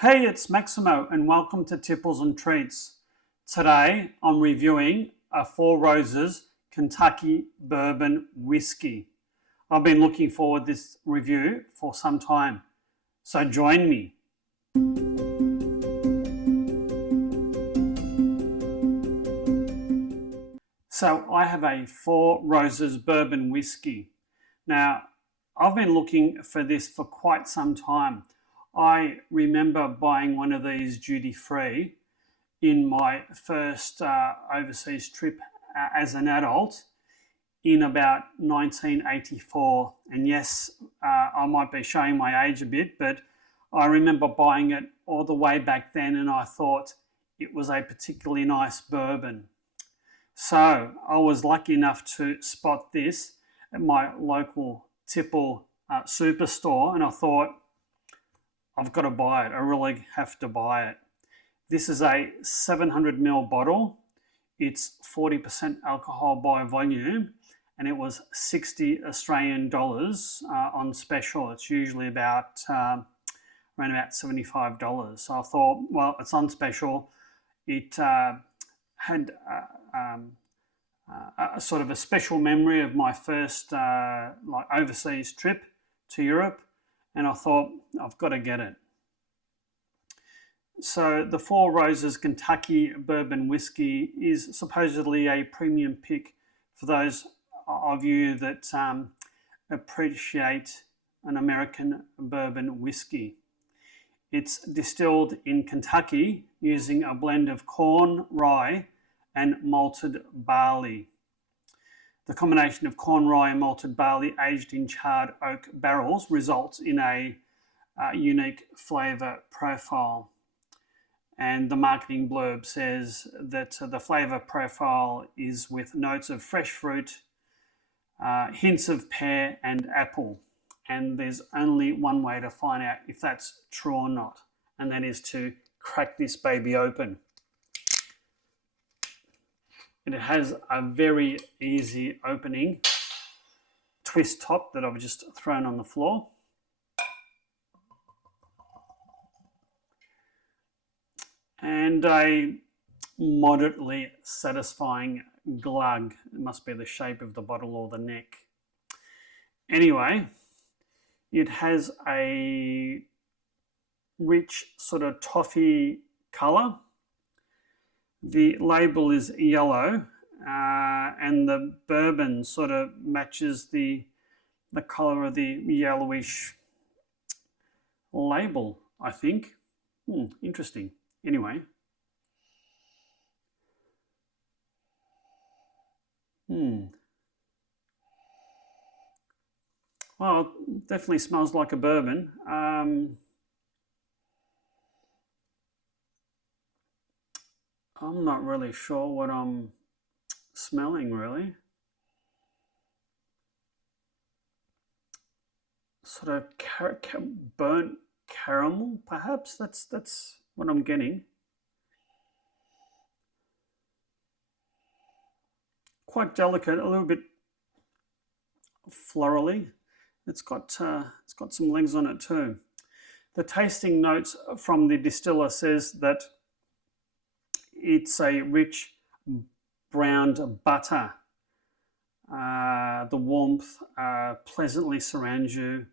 Hey, it's Maximo and welcome to Tipples and Treats. Today I'm reviewing a Four Roses Kentucky Bourbon Whiskey. I've been looking forward to this review for some time, so join me. So I have a Four Roses Bourbon Whiskey. Now, I've been looking for this for quite some time. I remember buying one of these duty free in my first overseas trip as an adult in about 1984. And yes, I might be showing my age a bit, but I remember buying it all the way back then and I thought it was a particularly nice bourbon. So I was lucky enough to spot this at my local Tipple superstore and I thought, I've got to buy it. I really have to buy it. This is a 700ml bottle. It's 40% alcohol by volume and it was 60 Australian dollars on special. It's usually about around about $75. So I thought, well, it's on special. It had a sort of a special memory of my first like overseas trip to Europe, and I thought I've got to get it. So the Four Roses Kentucky Bourbon Whiskey is supposedly a premium pick for those of you that appreciate an American bourbon whiskey. It's distilled in Kentucky using a blend of corn, rye, and malted barley. The combination of corn, rye, and malted barley aged in charred oak barrels results in a unique flavour profile. And the marketing blurb says that the flavour profile is with notes of fresh fruit, hints of pear and apple. And there's only one way to find out if that's true or not, and that is to crack this baby open. It has a very easy opening twist top that I've just thrown on the floor. And a moderately satisfying glug. It must be the shape of the bottle or the neck. Anyway, it has a rich sort of toffee colour. The label is yellow and the bourbon sort of matches the colour of the yellowish label, I think. Interesting. Anyway. Well, it definitely smells like a bourbon. I'm not really sure what I'm smelling, really. Sort of burnt caramel, perhaps. That's what I'm getting. Quite delicate, a little bit florally. It's got some legs on it too. The tasting notes from the distiller says that it's a rich browned butter. The warmth pleasantly surrounds you.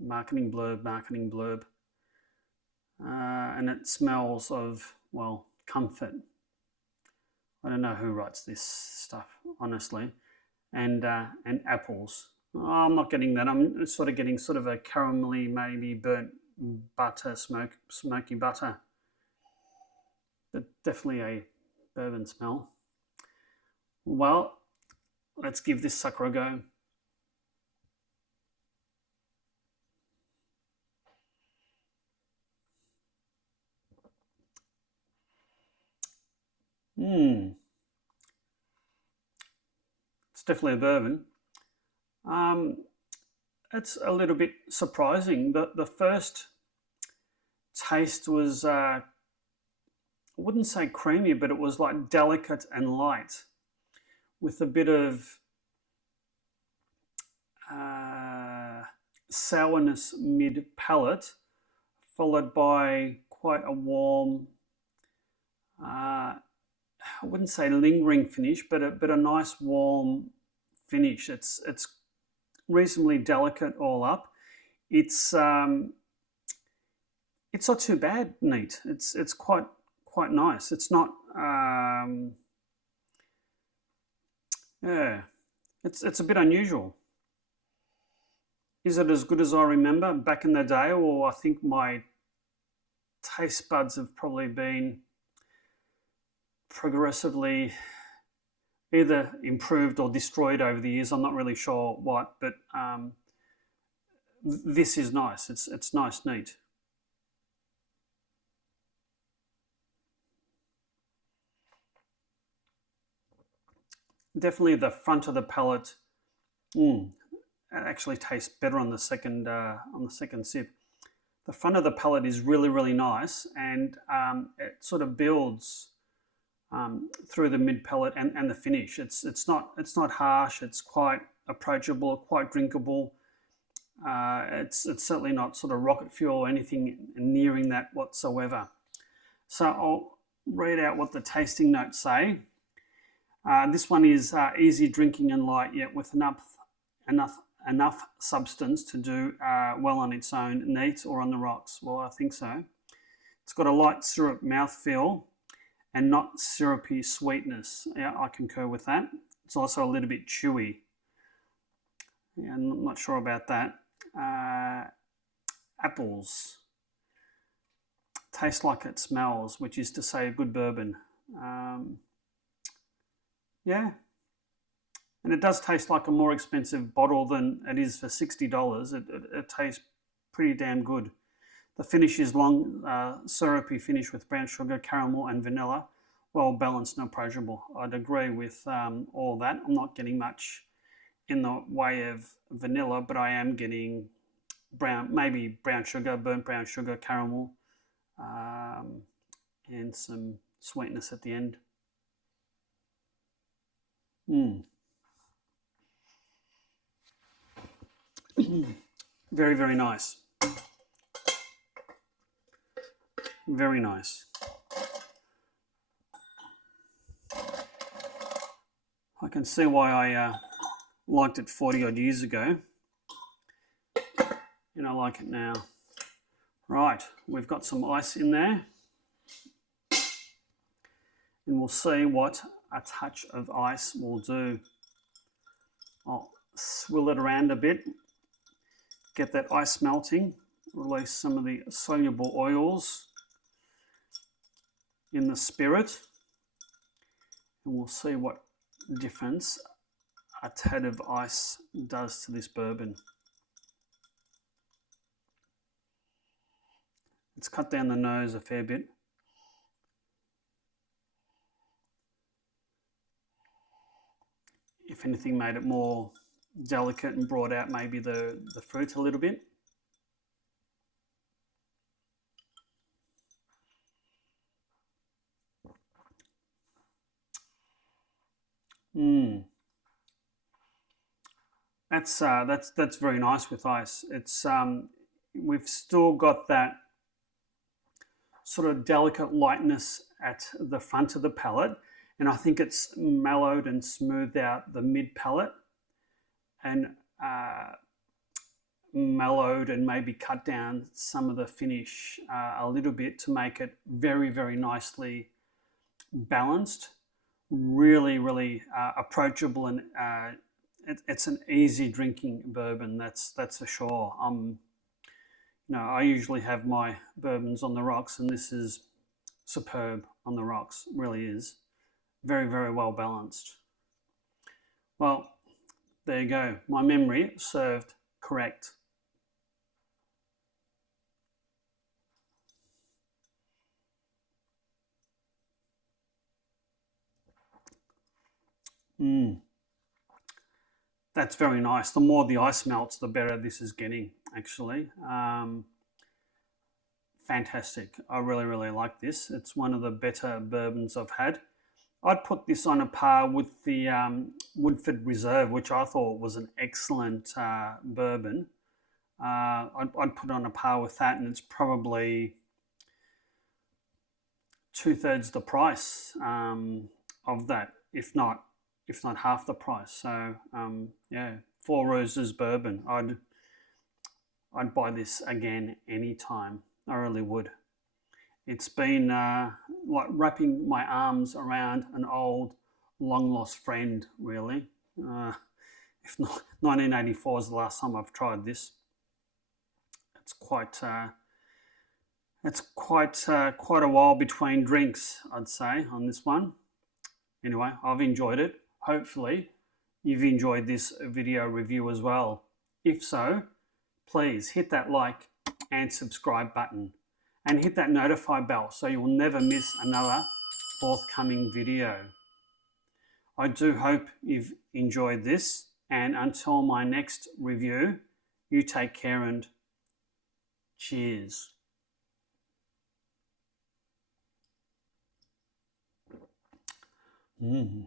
Marketing blurb. And it smells of, well, comfort. I don't know who writes this stuff, honestly. And apples. Oh, I'm not getting that. I'm sort of getting sort of a caramelly, maybe burnt butter, smoky butter. But definitely a bourbon smell. Well, let's give this sucker a go. It's definitely a bourbon. It's a little bit surprising. The first taste was, I wouldn't say creamy, but it was like delicate and light with a bit of sourness mid-palate, followed by quite a warm, I wouldn't say lingering finish, but a nice warm finish. It's reasonably delicate all up. It's it's not too bad, neat. It's quite nice. It's not yeah. It's a bit unusual. Is it as good as I remember back in the day, or I think my taste buds have probably been progressively either improved or destroyed over the years. I'm not really sure what, but this is nice. It's nice, neat. Definitely the front of the palate. It actually tastes better on the second sip. The front of the palate is really nice, and it sort of builds through the mid palate and the finish. It's not harsh. It's quite approachable, quite drinkable. It's certainly not sort of rocket fuel or anything nearing that whatsoever. So I'll read out what the tasting notes say. This one is easy drinking and light, yet with enough substance to do well on its own, neat or on the rocks. Well, I think so. It's got a light syrup mouthfeel and not syrupy sweetness. Yeah, I concur with that. It's also a little bit chewy. Yeah, I'm not sure about that. Apples. Tastes like it smells, which is to say a good bourbon. Yeah, and it does taste like a more expensive bottle than it is for $60. It tastes pretty damn good. The finish is long, syrupy finish with brown sugar, caramel, and vanilla. Well balanced and approachable. I'd agree with all that. I'm not getting much in the way of vanilla, but I am getting maybe brown sugar, burnt brown sugar, caramel, and some sweetness at the end. Very nice. Very nice. I can see why I liked it 40 odd years ago, and I like it now. Right, we've got some ice in there, and we'll see what a touch of ice will do. I'll swill it around a bit, get that ice melting, release some of the soluble oils in the spirit, and we'll see what difference a tad of ice does to this bourbon. It's cut down the nose a fair bit. If anything, made it more delicate and brought out maybe the fruit a little bit. That's very nice with ice. It's we've still got that sort of delicate lightness at the front of the palate, and I think it's mellowed and smoothed out the mid palate, and mellowed and maybe cut down some of the finish a little bit to make it very nicely balanced. Really approachable, and it's an easy drinking bourbon. That's for sure. I usually have my bourbons on the rocks, and this is superb on the rocks. Really is very well balanced. Well, there you go. My memory served correct. That's very nice. The more the ice melts, the better this is getting, actually. Fantastic. I really like this. It's one of the better bourbons I've had. I'd put this on a par with the Woodford Reserve, which I thought was an excellent bourbon. I'd put on a par with that, and it's probably 2/3 the price of that, if not half the price. So yeah, Four Roses bourbon. I'd buy this again anytime. I really would. It's been like wrapping my arms around an old, long lost friend. Really, if not, 1984 is the last time I've tried this. It's quite quite a while between drinks, I'd say, on this one. Anyway, I've enjoyed it. Hopefully, you've enjoyed this video review as well. If so, please hit that like and subscribe button and hit that notify bell so you will never miss another forthcoming video. I do hope you've enjoyed this, and until my next review, you take care and cheers. Mm.